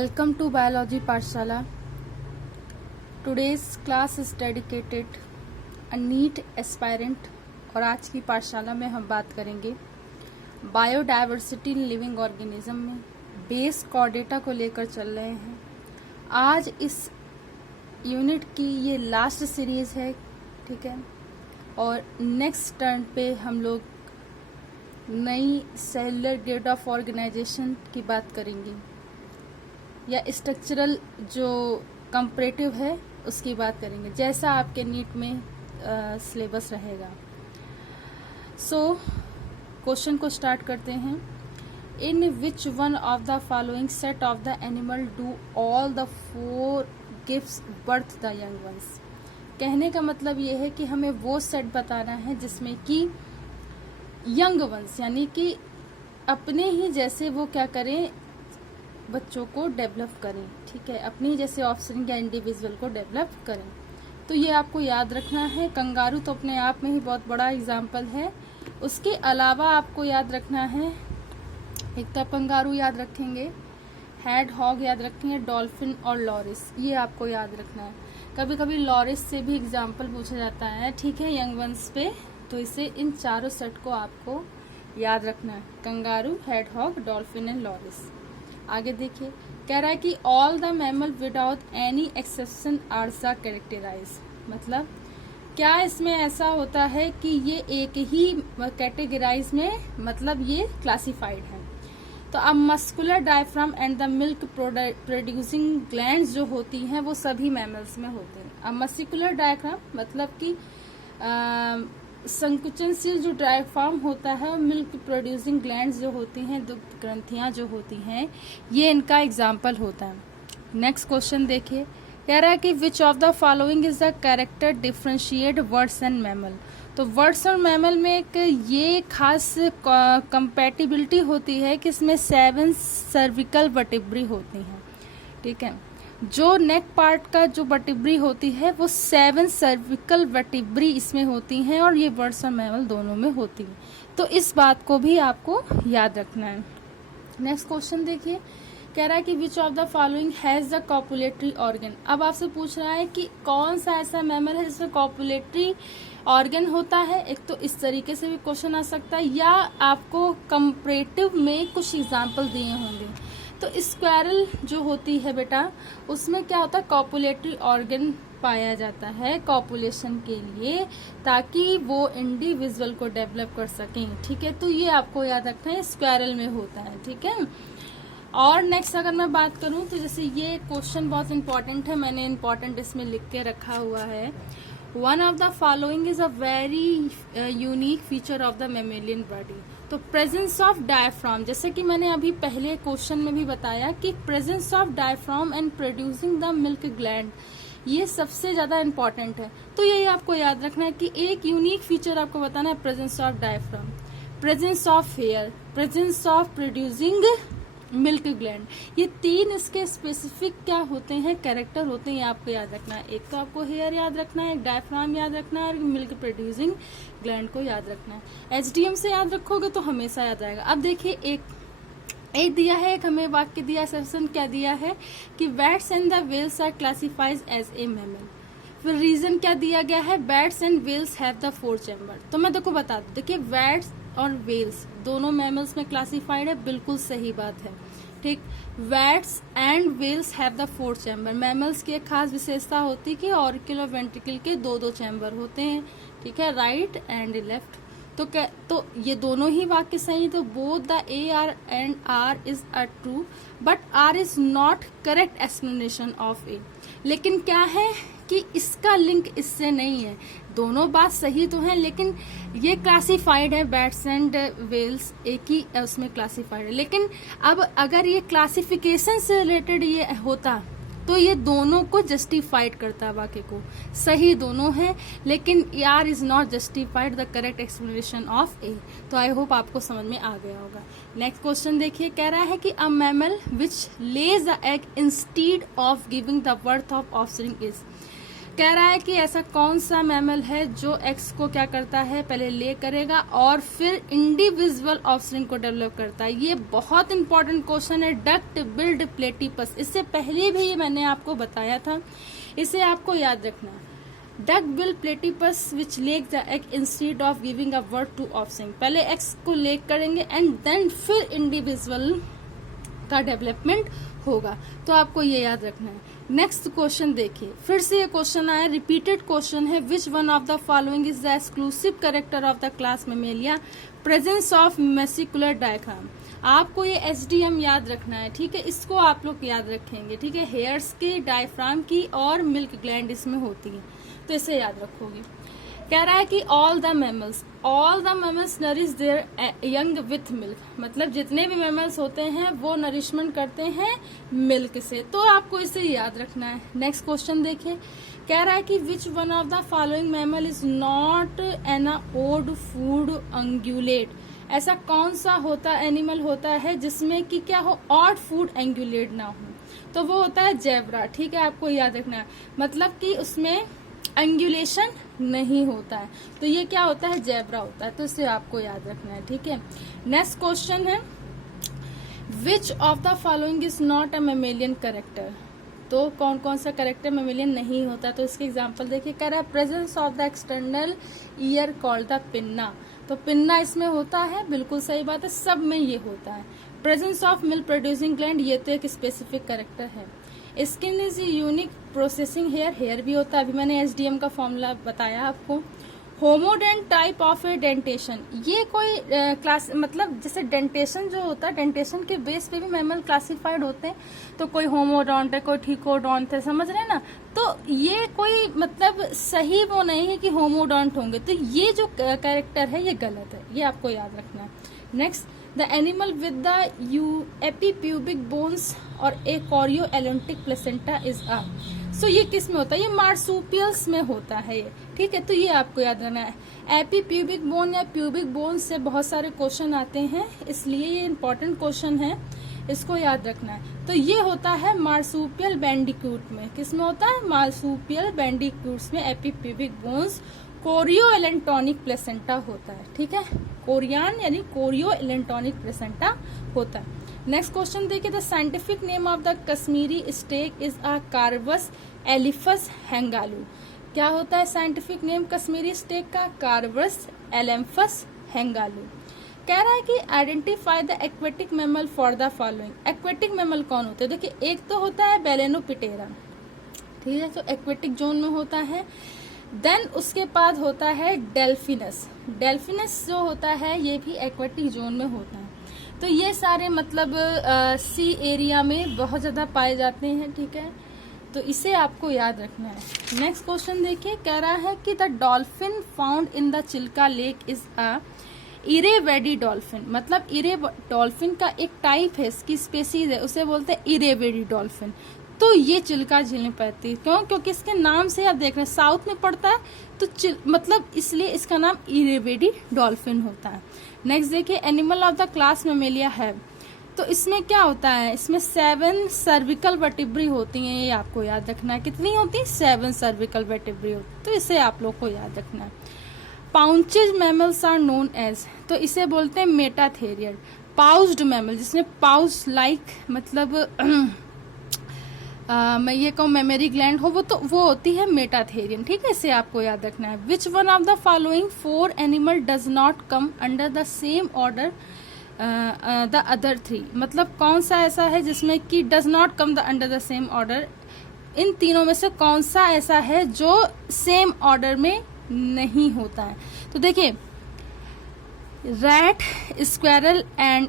Welcome to Biology Pathshala. Today's class is dedicated a NEET aspirant और आज की पाठशाला में हम बात करेंगे बायोडाइवर्सिटी इन लिविंग ऑर्गेनिज्म में बेस कॉर्डेटा को लेकर चल रहे हैं। आज इस यूनिट की ये लास्ट सीरीज है, ठीक है। और नेक्स्ट टर्न पे हम लोग नई सेलुलर ग्रेड ऑफ ऑर्गेनाइजेशन की बात करेंगे या स्ट्रक्चरल जो कंपैरेटिव है उसकी बात करेंगे, जैसा आपके नीट में सिलेबस रहेगा। सो क्वेश्चन को स्टार्ट करते हैं। In which one of the following set of the animal do all the four gives birth the young ones. कहने का मतलब ये है कि हमें वो सेट बताना है जिसमें कि यंग वंस यानी कि अपने ही जैसे वो क्या करें, बच्चों को डेवलप करें, ठीक है, अपनी जैसे ऑफस्प्रिंग या इंडिविजुअल को डेवलप करें। तो ये आपको याद रखना है। कंगारू तो अपने आप में ही बहुत बड़ा एग्जाम्पल है। उसके अलावा आपको याद रखना है, एक तो कंगारू याद रखेंगे, हेड हॉग याद रखेंगे, डॉल्फिन और लॉरिस, ये आपको याद रखना है। कभी कभी लॉरिस से भी एग्जाम्पल पूछा जाता है, ठीक है, यंग वंस पे। तो इसे इन चारों सेट को आपको याद रखना है, kangaroo, hedgehog, dolphin and loris. आगे देखिए, कह रहा है कि all the mammal without any exception are the characterize. मतलब क्या इसमें ऐसा होता है कि ये एक ही कैटेगराइज में, मतलब ये क्लासिफाइड है। तो अब muscular diaphragm and the milk producing glands जो होती हैं वो सभी मैमल्स में होते हैं। अब मस्कुलर डायफ्राम मतलब कि संकुचनशील जो डायफ्राम होता है, मिल्क प्रोड्यूसिंग ग्लैंड्स जो होती हैं, दुग्ध ग्रंथियां जो होती हैं, ये इनका एग्जाम्पल होता है। नेक्स्ट क्वेश्चन देखिए, कह रहा है कि which of the following is the character differentiate words and mammal. तो वर्ड्स और मैमल में एक ये खास कंपैटिबिलिटी होती है कि इसमें 7 सर्विकल वर्टिब्री होती हैं, ठीक है। जो नेक पार्ट का जो वर्टिब्री होती है वो 7 सर्विकल वर्टिब्री इसमें होती हैं और ये वर्ड्स और मैमल दोनों में होती हैं। तो इस बात को भी आपको याद रखना है। नेक्स्ट क्वेश्चन देखिए, कह रहा है कि which of the following has the copulatory organ. अब आपसे पूछ रहा है कि कौन सा ऐसा मैमल है जिसमें कॉपुलेटरी ऑर्गन होता है। एक तो इस तरीके से भी क्वेश्चन आ सकता है, या आपको कंपैरेटिव में कुछ एग्जाम्पल दिए होंगे। तो स्क्वैरल जो होती है बेटा, उसमें क्या होता है, कॉपुलेटरी ऑर्गन पाया जाता है कॉपुलेशन के लिए, ताकि वो इंडिविजुअल को डेवलप कर सकें, ठीक है। तो ये आपको याद रखना है, स्क्वैरल में होता है, ठीक है। और नेक्स्ट अगर मैं बात करूं तो जैसे ये क्वेश्चन बहुत इंपॉर्टेंट है, मैंने इंपॉर्टेंट इसमें लिख के रखा हुआ है। One of the following is a very unique feature of the mammalian body. तो प्रेजेंस ऑफ डायफ्राम, जैसे कि मैंने अभी पहले क्वेश्चन में भी बताया कि presence of diaphragm and producing the milk gland, ये सबसे ज्यादा इंपॉर्टेंट है। तो यही आपको याद रखना है कि एक यूनिक फीचर आपको बताना है, presence of diaphragm, presence of hair, presence of producing milk gland. ये 3 इसके स्पेसिफिक क्या होते हैं, कैरेक्टर होते हैं, ये आपको याद रखना है। एक तो आपको हेयर याद रखना है, डायफ्राम याद रखना है और मिल्क प्रोड्यूसिंग ग्लैंड को याद रखना है। एचडीएम से याद रखोगे तो हमेशा याद आएगा। अब देखिए, एक दिया है, एक हमें वाक्य दिया, सेक्शन क्या दिया है कि bats and the whales are classified as a mammal. फिर रीजन क्या दिया गया है, bats and whales have the 4 chamber. तो मैं देखो बता दूं, देखिए बैट्स और व्हेल्स दोनों मैमल्स में क्लासिफाइड है, बिल्कुल सही बात है, ठीक। Bats and whales have the 4 chamber. Mammals की एक खास विशेषता होती है कि ऑरिकल और वेंट्रिकल के 2-2 चैम्बर होते हैं, ठीक है, राइट एंड लेफ्ट। तो ये दोनों ही वाक्य सही। तो both the A R and R is a true, but R is not correct explanation of A. लेकिन क्या है कि इसका लिंक इससे नहीं है, दोनों बात सही तो है, लेकिन ये क्लासिफाइड है, बैट्स एंड व्हेल्स एक ही उसमें क्लासिफाइड है। लेकिन अब अगर ये क्लासिफिकेशन से रिलेटेड ये होता तो ये दोनों को जस्टिफाइड करता, वाक्य को सही दोनों है, लेकिन R is not justified the correct explanation of A. तो आई होप आपको समझ में आ गया होगा। नेक्स्ट क्वेश्चन देखिए, कह रहा है कि अ mammal which Lay's the egg instead of giving the birth of offspring is. कह रहा है कि ऐसा कौन सा मैमल है जो एक्स को क्या करता है, पहले ले करेगा और फिर इंडिविजुअल ऑफस्प्रिंग को डेवलप करता है। ये बहुत इंपॉर्टेंट क्वेश्चन है, डक्ट बिल्ड प्लेटिपस। इससे पहले भी ये मैंने आपको बताया था, इसे आपको याद रखना है। Duck billed platypus which lay the egg instead of giving a birth to offspring. पहले एक्स को लेक करेंगे एंड देन फिर इंडिविजुअल का डेवलपमेंट होगा, तो आपको ये याद रखना है। नेक्स्ट क्वेश्चन देखिए, फिर से ये क्वेश्चन आया, रिपीटेड क्वेश्चन है। Which one of the following is the exclusive character of the class mammalia, presence of muscular diagram. आपको ये एसडीएम याद रखना है, ठीक है, इसको आप लोग याद रखेंगे, ठीक है। हेयर्स की, डायफ्राम की और मिल्क ग्लैंड इसमें होती है, तो इसे याद रखोगे। कह रहा है कि all the mammals nourish there young with milk, मतलब जितने भी मैमल्स होते हैं वो नरिशमेंट करते हैं मिल्क से, तो आपको इसे याद रखना है। नेक्स्ट क्वेश्चन देखिए, कह रहा है कि which one of the following mammal is not an odd toed ungulate. ऐसा कौन सा एनिमल होता है जिसमें कि क्या हो, ऑड फूड एंगुलेट ना हो, तो वो होता है जेब्रा, ठीक है। आपको याद रखना है, मतलब कि उसमें एंगुलेशन नहीं होता है, तो ये क्या होता है, जेब्रा होता है, तो इसे आपको याद रखना है, ठीक है। नेक्स्ट क्वेश्चन है, which of the following is not a mammalian character. तो कौन कौन सा कैरेक्टर मेमेलियन नहीं होता, तो इसके एग्जांपल देखिए। कह रहा है presence of the external ear called the pinna, तो पिन्ना इसमें होता है, बिल्कुल सही बात है, सब में ये होता है। Presence of milk producing gland, ये तो एक स्पेसिफिक कैरेक्टर है। Skin is unique processing hair भी होता है, अभी मैंने एसडीएम का फॉर्मूला बताया आपको। होमोडेंट टाइप ऑफ ए डेंटेशन, ये कोई क्लास, मतलब जैसे डेंटेशन जो होता है, डेंटेशन के बेस पे भी मैमल क्लासिफाइड होते हैं, तो कोई होमोडोंट है, कोई ठीकोडोंट है, समझ रहे हैं ना। तो ये कोई मतलब सही वो नहीं है कि होमोडोंट होंगे, तो ये जो कैरेक्टर है ये गलत है, ये आपको याद रखना है। Next, the animal with the epipubic bones और ए कोरियोएलेंटिक प्लेसेंटा इज अ, सो ये किस में होता है, ये मार्सुपियल्स में होता है ये, ठीक है, तो ये आपको याद रखना है। एपीप्यूबिक बोन या प्यूबिक बोन से बहुत सारे क्वेश्चन आते हैं, इसलिए ये इंपॉर्टेंट क्वेश्चन है, इसको याद रखना है। तो ये होता है मार्सुपियल बैंडिक्यूट में, किस में होता है, मार्सुपियल बैंडिक्यूट्स में एपीप्यूबिक बोन्स, कोरियोएलेंटोनिक प्लेसेंटा होता है, ठीक है, कोरियन यानी कोरियोएलेंटोनिक प्लेसेंटा होता है। नेक्स्ट क्वेश्चन देखिए, the scientific name of the Kashmiri stag is a Cervus elaphus hanglu. क्या होता है साइंटिफिक नेम कश्मीरी स्टेक का, कार्वस एलिफस हैंगालू। कह रहा है कि identify the aquatic mammal for the following. Aquatic mammal कौन होते हैं, देखिए एक तो होता है बेलेनोपिटेरा, ठीक है, तो एक्वेटिक जोन में होता है। देन उसके बाद होता है डेल्फिनस, डेल्फिनस जो होता है ये भी एक्वेटिक जोन में होता है। तो ये सारे मतलब सी एरिया में बहुत ज्यादा पाए जाते हैं, ठीक है, तो इसे आपको याद रखना है। नेक्स्ट क्वेश्चन देखिए, कह रहा है कि the dolphin found in the Chilka lake is a Irrawaddy dolphin, मतलब इरे डॉल्फिन का एक टाइप है, इसकी स्पेसीज है, उसे बोलते हैं इरेवेडी डॉल्फिन। तो ये चिल्का झील में पड़ती है, क्यों, क्योंकि इसके नाम से आप देख रहे हैं साउथ में पड़ता है, तो मतलब इसलिए इसका नाम इरेवेडी डॉल्फिन होता है। नेक्स्ट देखिए, animal of the class Mammalia है, तो इसमें क्या होता है, इसमें 7 सर्विकल वर्टिब्री होती हैं, ये आपको याद रखना है। कितनी होती है, 7 सर्विकल वर्टिब्री होती, तो इसे आप लोग को याद रखना है। पाउंचेज मैमल्स आर नोन एज, तो इसे बोलते हैं मेटाथेरियड। पाउच्ड मैमल, जिसमें पाउच लाइक मतलब मैं ये कहूँ मेमोरी ग्लैंड हो, वो तो वो होती है मेटाथेरियन, ठीक है, इसे आपको याद रखना है। Which one of the following 4 animal does not come under the same order the other 3, मतलब कौन सा ऐसा है जिसमें कि does not come the under the same order, इन तीनों में से कौन सा ऐसा है जो सेम ऑर्डर में नहीं होता है। तो देखिए, रैट, स्क्वेरल एंड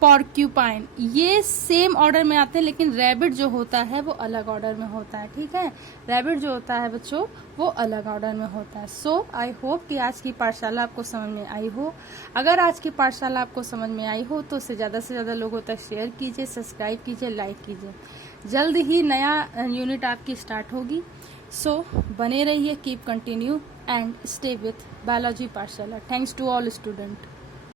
पॉर्क्यूपाइन ये सेम ऑर्डर में आते हैं, लेकिन रैबिट जो होता है वो अलग ऑर्डर में होता है, ठीक है, रैबिट जो होता है बच्चों वो अलग ऑर्डर में होता है। सो आई होप कि आज की पाठशाला आपको समझ में आई हो। अगर आज की पाठशाला आपको समझ में आई हो तो उसे ज़्यादा से ज़्यादा लोगों तक शेयर कीजिए, सब्सक्राइब कीजिए, लाइक कीजिए। जल्द ही नया यूनिट आपकी स्टार्ट होगी, सो बने रहिए, keep continue and stay with biology Pathshala. Thanks to all student.